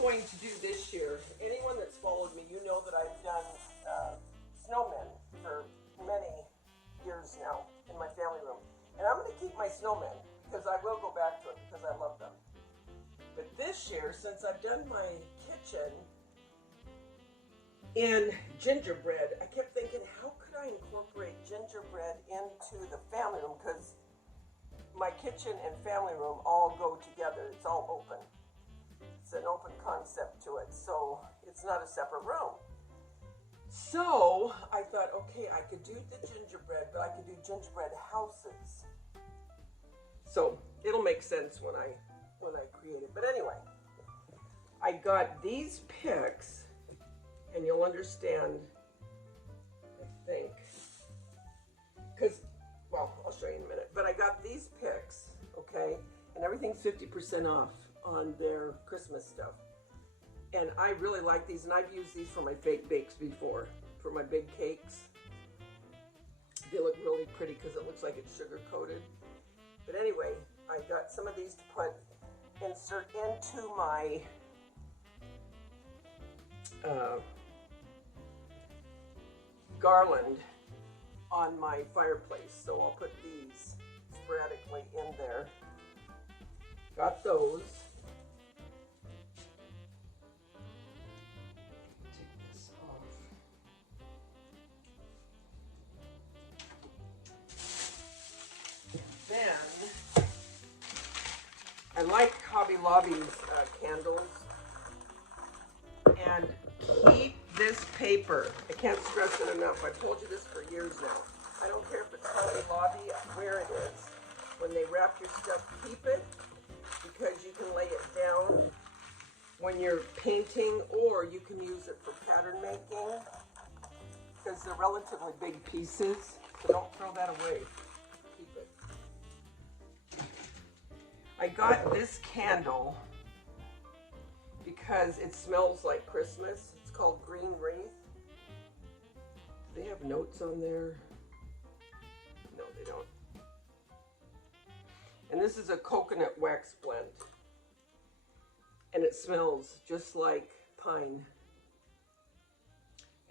going to do this year, anyone that's followed me, you know that I've done snowmen for many years now in my family room. And I'm going to keep my snowmen because I will go back to it because I love them. But this year, since I've done my kitchen in gingerbread, I kept thinking, how could I incorporate gingerbread into the family room? Because my kitchen and family room all go together. It's all open. It's an open concept to it, so it's not a separate room. So I thought, okay, I could do the gingerbread, but I could do gingerbread houses. So it'll make sense when I create it. But anyway, I got these picks, and you'll understand, I think, because, well, I'll show you in a minute. But I got these picks, okay, and everything's 50% off on their Christmas stuff. And I really like these, and I've used these for my fake bakes before, for my big cakes. They look really pretty because it looks like it's sugar coated. But anyway, I got some of these to insert into my garland on my fireplace. So I'll put these sporadically in there. Got those. Take this off. Then I like Hobby Lobby's candles. And keep this paper. I can't stress it enough. I've told you this for years now. I don't care if it's Hobby Lobby, where it is. When they wrap your stuff, keep it, because you can lay it down when you're painting, or you can use it for pattern making, because they're relatively big pieces, so don't throw that away. Keep it. I got this candle because it smells like Christmas. It's called Green Wreath. Do they have notes on there? No, they don't. And this is a coconut wax blend. And it smells just like pine.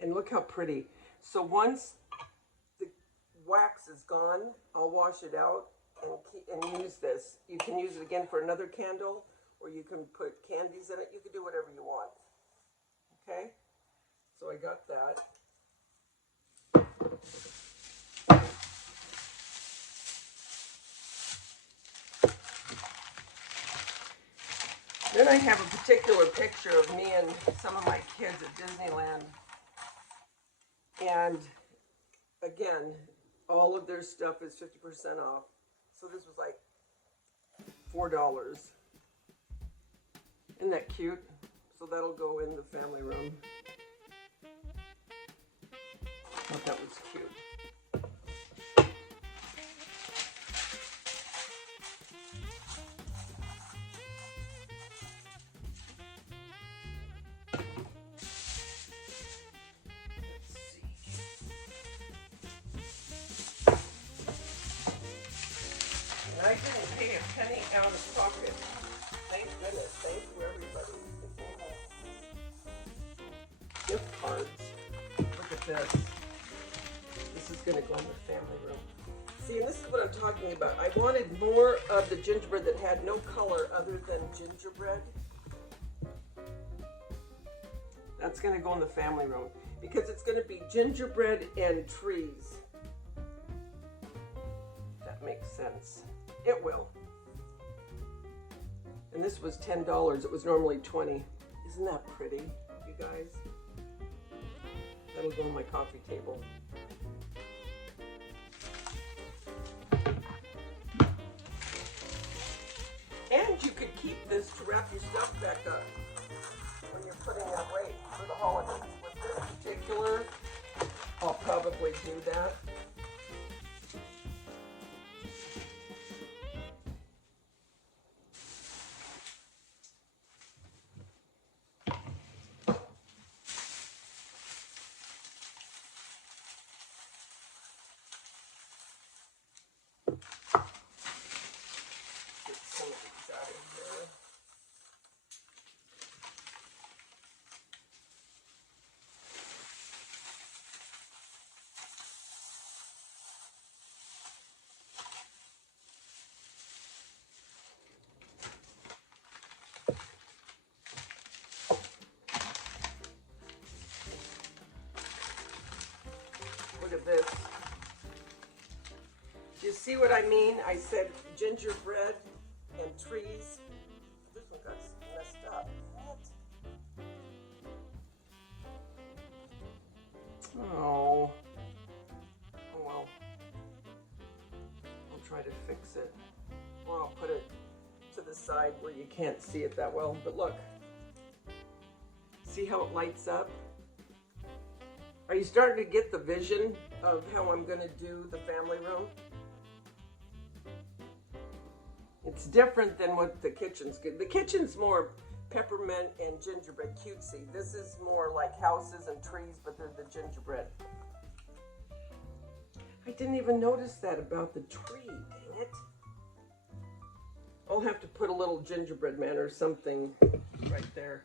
And look how pretty. So once the wax is gone, I'll wash it out and use this. You can use it again for another candle, or you can put candies in it. You can do whatever you want. Okay? So I got that. Then I have a particular picture of me and some of my kids at Disneyland. And again, all of their stuff is 50% off. So this was like $4. Isn't that cute? So that'll go in the family room. I thought that was cute. And I didn't pay a penny out of pocket. Thank goodness. Thank you, everybody. Gift cards. Look at this. This is going to go in the family room. See, and this is what I'm talking about. I wanted more of the gingerbread that had no color other than gingerbread. That's going to go in the family room because it's going to be gingerbread and trees. That makes sense. It will. And this was $10. It was normally $20. Isn't that pretty, you guys? That'll go on my coffee table. And you could keep this to wrap your stuff back up when you're putting it away for the holidays. With this particular, I'll probably do that. You see what I mean? I said gingerbread and trees. This one got messed up. What? Oh. Oh well. I'll try to fix it. Or I'll put it to the side where you can't see it that well. But look. See how it lights up? Are you starting to get the vision of how I'm going to do the family room? It's different than what the kitchen's good. The kitchen's more peppermint and gingerbread cutesy. This is more like houses and trees, but they're the gingerbread. I didn't even notice that about the tree, dang it. I'll have to put a little gingerbread man or something right there.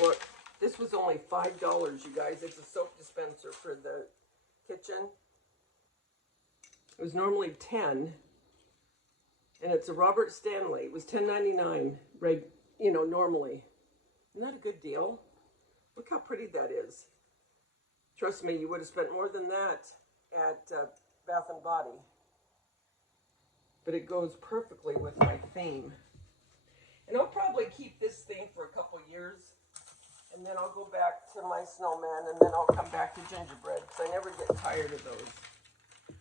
Look, this was only $5, you guys. It's a soap dispenser for the kitchen. It was normally $10, and it's a Robert Stanley. It was $10.99, right? You know, normally. Isn't that a good deal? Look how pretty that is. Trust me, you would have spent more than that at Bath and Body. But it goes perfectly with my theme. And I'll probably keep this theme for a couple years. And then I'll go back to my snowman, and then I'll come back to gingerbread, because I never get tired of those.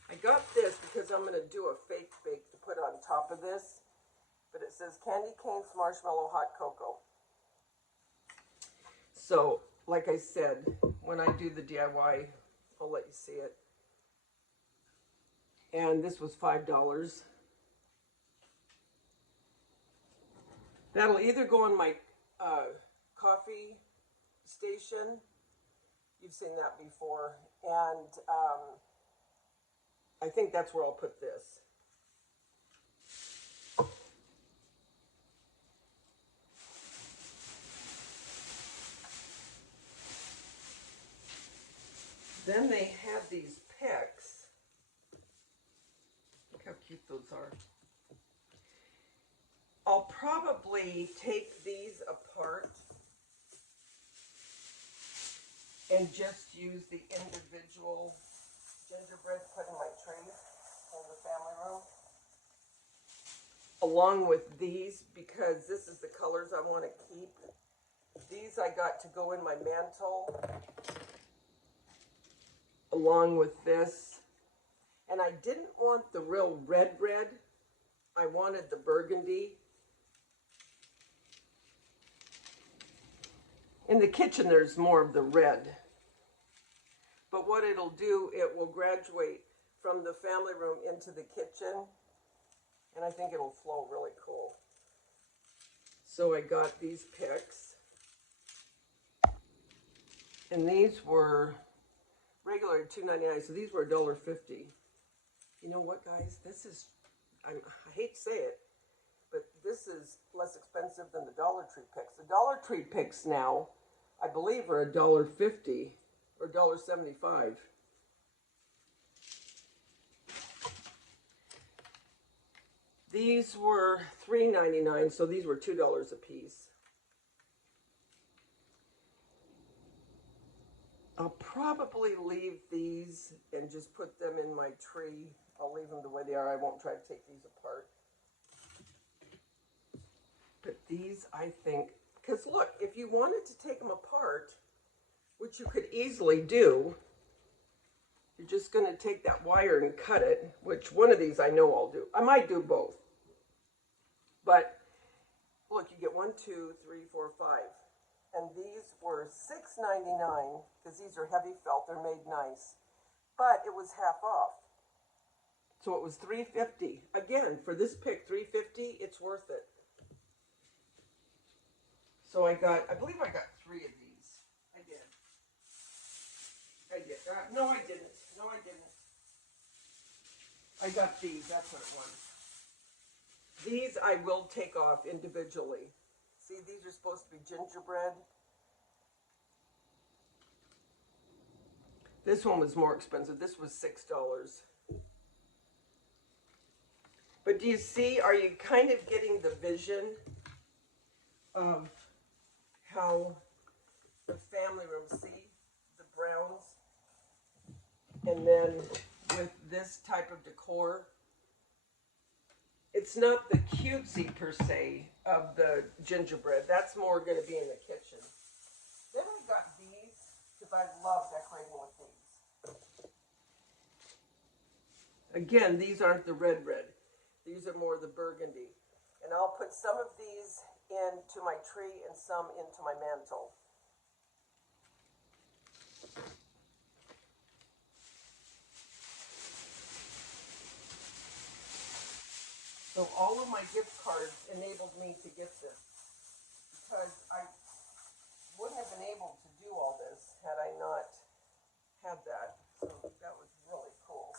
I got this because I'm going to do a fake bake to put on top of this. But it says candy canes, marshmallow, hot cocoa. So, like I said, when I do the DIY, I'll let you see it. And this was $5. That'll either go on my coffee station. You've seen that before. And I think that's where I'll put this. Then they have these picks. Look how cute those are. I'll probably take these apart and just use the individual gingerbread to put in my tray in the family room. Along with these, because this is the colors I want to keep. These I got to go in my mantle. Along with this. And I didn't want the real red. I wanted the burgundy. In the kitchen, there's more of the red. But what it'll do, it will graduate from the family room into the kitchen. And I think it'll flow really cool. So I got these picks. And these were regular $2.99, so these were $1.50. You know what, guys? This is, I hate to say it, but this is less expensive than the Dollar Tree picks. The Dollar Tree picks now, I believe, are $1.50 or $1.75. These were $3.99, so these were $2 a piece. I'll probably leave these and just put them in my tree. I'll leave them the way they are. I won't try to take these apart. But these, I think, because look, if you wanted to take them apart, which you could easily do, you're just going to take that wire and cut it, which one of these I know I'll do. I might do both. But look, you get 1, 2, 3, 4, 5. And these were $6.99, because these are heavy felt, they're made nice. But it was half off. So it was $3.50. Again, for this pick, $3.50, it's worth it. So I believe I got 3 of these. I did. No, I didn't. I got these, that's what it was. These I will take off individually. See, these are supposed to be gingerbread. This one was more expensive. This was $6. But do you see, are you kind of getting the vision of how the family room, see the browns, and then with this type of decor, it's not the cutesy per se of the gingerbread. That's more going to be in the kitchen. Then I got these because I love decorating with these. Again, these aren't the red. These are more the burgundy. And I'll put some of these into my tree and some into my mantle. So all of my gift cards enabled me to get this because I wouldn't have been able to do all this had I not had that. So that was really cool.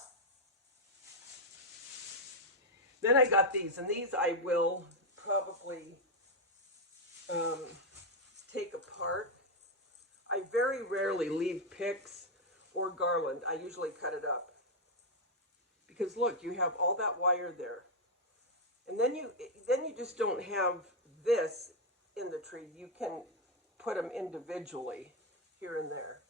Then I got these, and these I will probably take apart. I very rarely leave picks or garland. I usually cut it up. Because look, you have all that wire there. And then you just don't have this in the tree. You can put them individually here and there.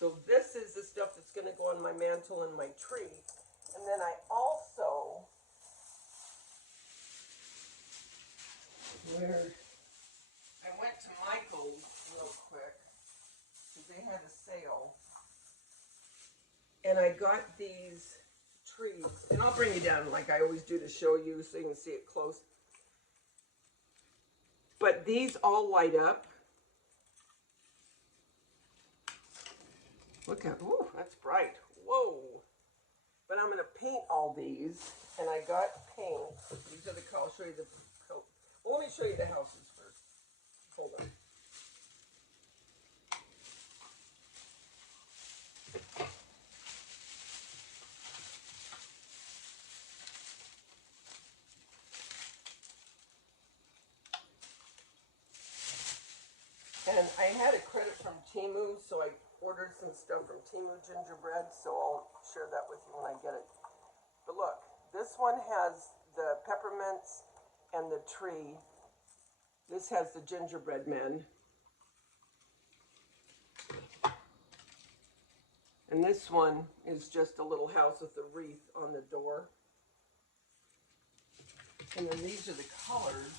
So this is the stuff that's going to go on my mantle and my tree. And then I also, I went to Michael's real quick because they had a sale. And I got these trees, and I'll bring you down like I always do to show you so you can see it close. But these all light up. Look at, ooh, that's bright. Whoa. But I'm going to paint all these, and I got paint. These are the colors. I'll show you the coat. Well, let me show you the houses first. Hold on. And I had a credit from Temu, so I ordered some stuff from Temu Gingerbread, so I'll share that with you when I get it. But look, this one has the peppermints and the tree. This has the gingerbread men. And this one is just a little house with a wreath on the door. And then these are the colors.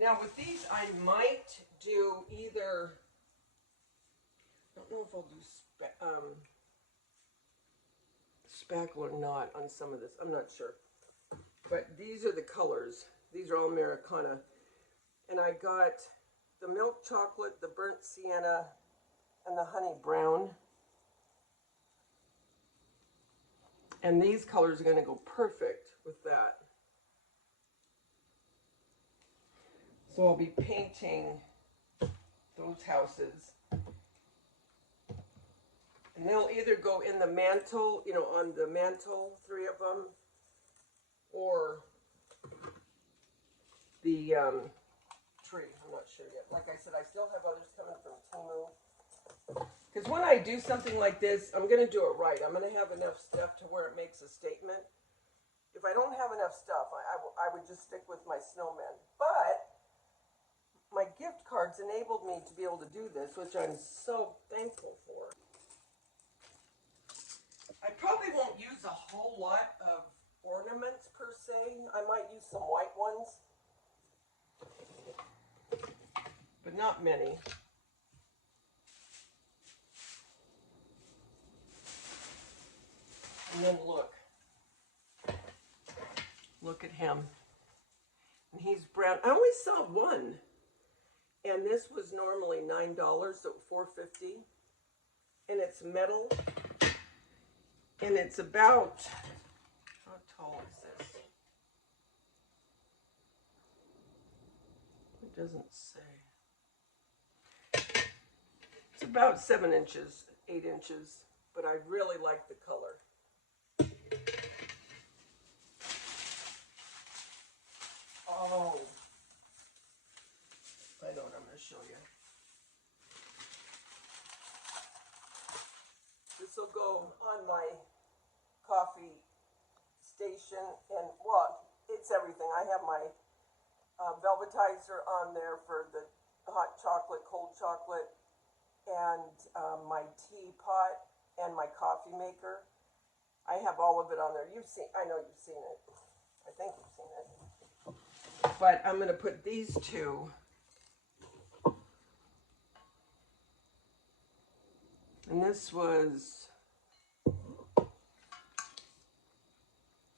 Now with these, I might do either, I don't know if I'll do spackle or not on some of this. I'm not sure. But these are the colors. These are all Americana. And I got the milk chocolate, the burnt sienna, and the honey brown. And these colors are going to go perfect with that. So I'll be painting those houses. And they'll either go in the mantle, you know, on the mantle, 3 of them, or the tree. I'm not sure yet. Like I said, I still have others coming from Temu. Because when I do something like this, I'm going to do it right. I'm going to have enough stuff to where it makes a statement. If I don't have enough stuff, I would just stick with my snowmen. But my gift cards enabled me to be able to do this, which I'm so thankful for. I probably won't use a whole lot of ornaments per se. I might use some white ones, but not many. And then look at him. And he's brown. I only saw one. And this was normally $9, so $4.50. And it's metal. And it's about, how tall is this? It doesn't say. It's about 7 inches, 8 inches, but I really like the color. Oh, I know what I'm going to show you. on my coffee station, and well, it's everything. I have my velvetizer on there for the hot chocolate, cold chocolate, and my teapot and my coffee maker. I have all of it on there. I know you've seen it. I think you've seen it. But I'm going to put these two. And this was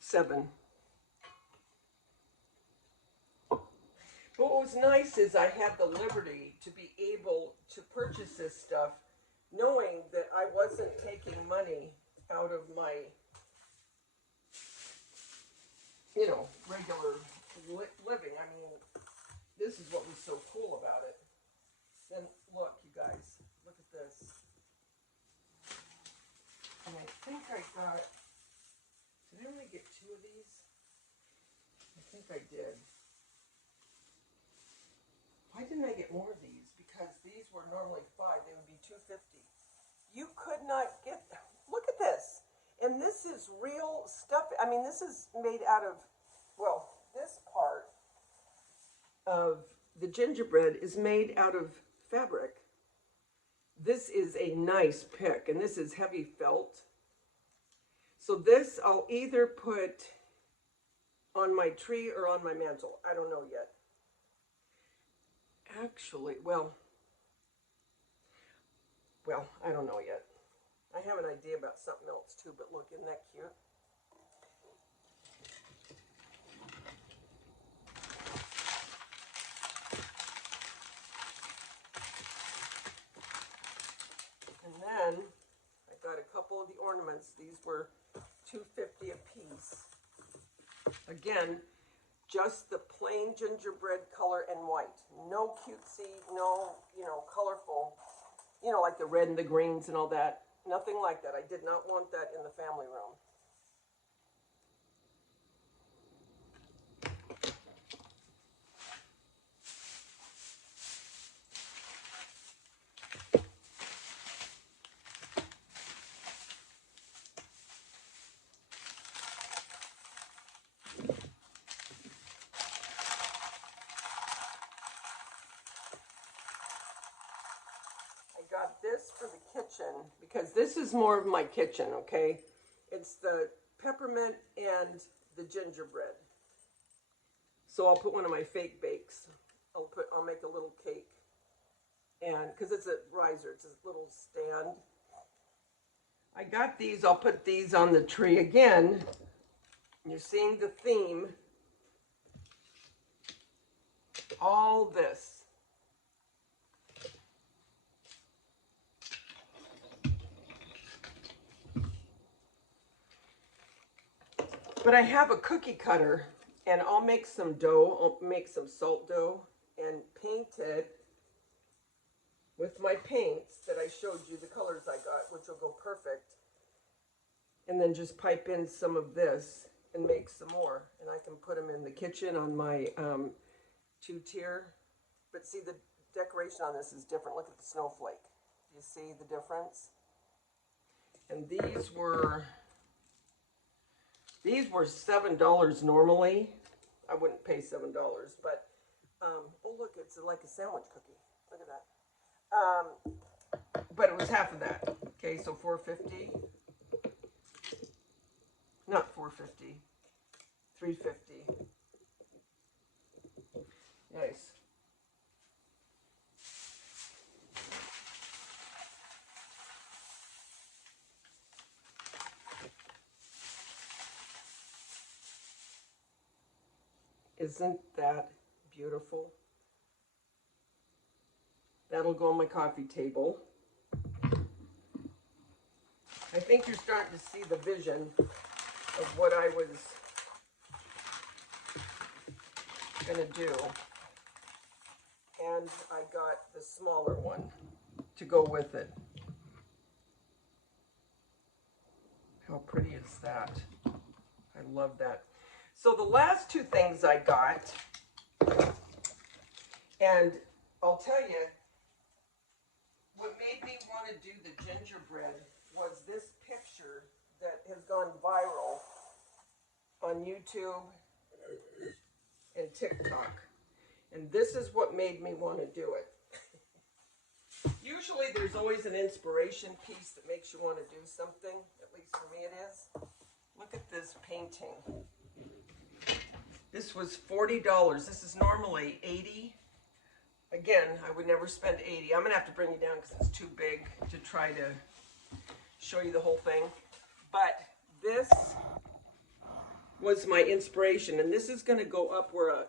$7. But what was nice is I had the liberty to be able to purchase this stuff knowing that I wasn't taking money out of my, regular living. I mean, this is what was so cool about it. Then look, you guys, look at this. And I think I got, did I only get 2 of these? I think I did. Why didn't I get more of these? Because these were normally $5, they would be $2.50. You could not get, look at this. And this is real stuff. I mean, this is made out of, well, this part of the gingerbread is made out of fabric. This is a nice pick, and this is heavy felt. So this I'll either put on my tree or on my mantle. I don't know yet. Actually, well, I don't know yet. I have an idea about something else too, but look, isn't that cute? And then I got a couple of the ornaments. These were $2.50 a piece. Again, just the plain gingerbread color and white. No cutesy, no, colorful, like the red and the greens and all that. Nothing like that. I did not want that in the family room. Got this for the kitchen because this is more of my kitchen, okay? It's the peppermint and the gingerbread. So I'll put one of my fake bakes. I'll make a little cake. And because it's a riser, it's a little stand. I got these, I'll put these on the tree again. You're seeing the theme. All this. But I have a cookie cutter, and I'll make some dough. I'll make some salt dough and paint it with my paints that I showed you, the colors I got, which will go perfect. And then just pipe in some of this and make some more. And I can put them in the kitchen on my 2-tier. But see, the decoration on this is different. Look at the snowflake. Do you see the difference? And these were $7 normally. I wouldn't pay $7, but oh look, it's like a sandwich cookie. Look at that. But it was half of that. Okay, so $4.50. Not $4.50. $3.50. Nice. Isn't that beautiful? That'll go on my coffee table. I think you're starting to see the vision of what I was gonna do. And I got the smaller one to go with it. How pretty is that? I love that. So the last 2 things I got, and I'll tell you, what made me want to do the gingerbread was this picture has gone viral on YouTube and TikTok. And this is what made me want to do it. Usually there's always an inspiration piece that makes you want to do something. At least for me it is. Look at this painting. This was $40. This is normally $80. Again, I would never spend $80. I'm going to have to bring you down because it's too big to try to show you the whole thing. But this was my inspiration. And this is going to go up where a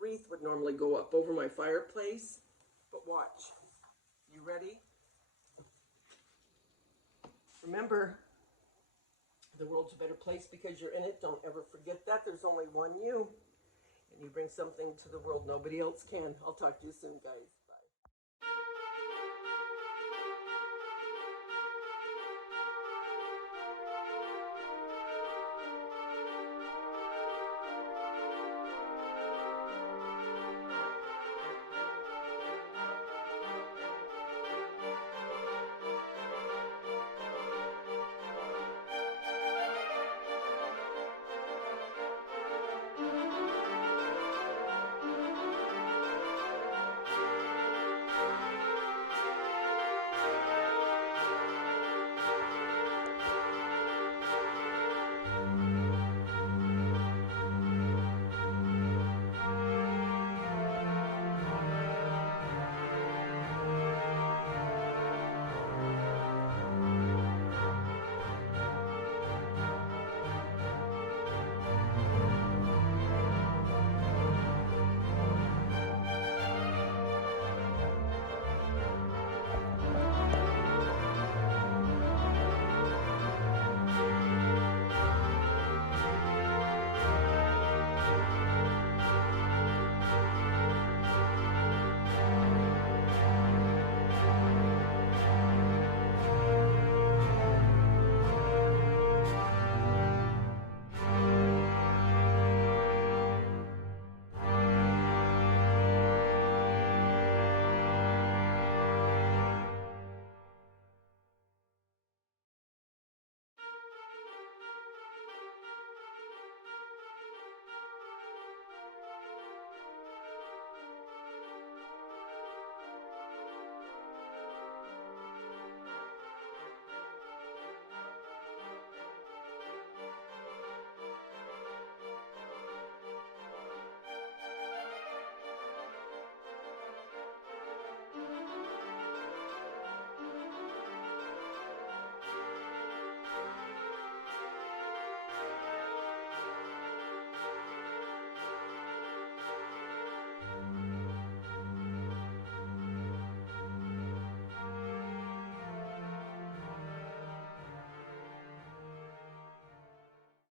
wreath would normally go up over my fireplace. But watch. You ready? Remember, the world's a better place because you're in it. Don't ever forget that. There's only one you. And you bring something to the world nobody else can. I'll talk to you soon, guys.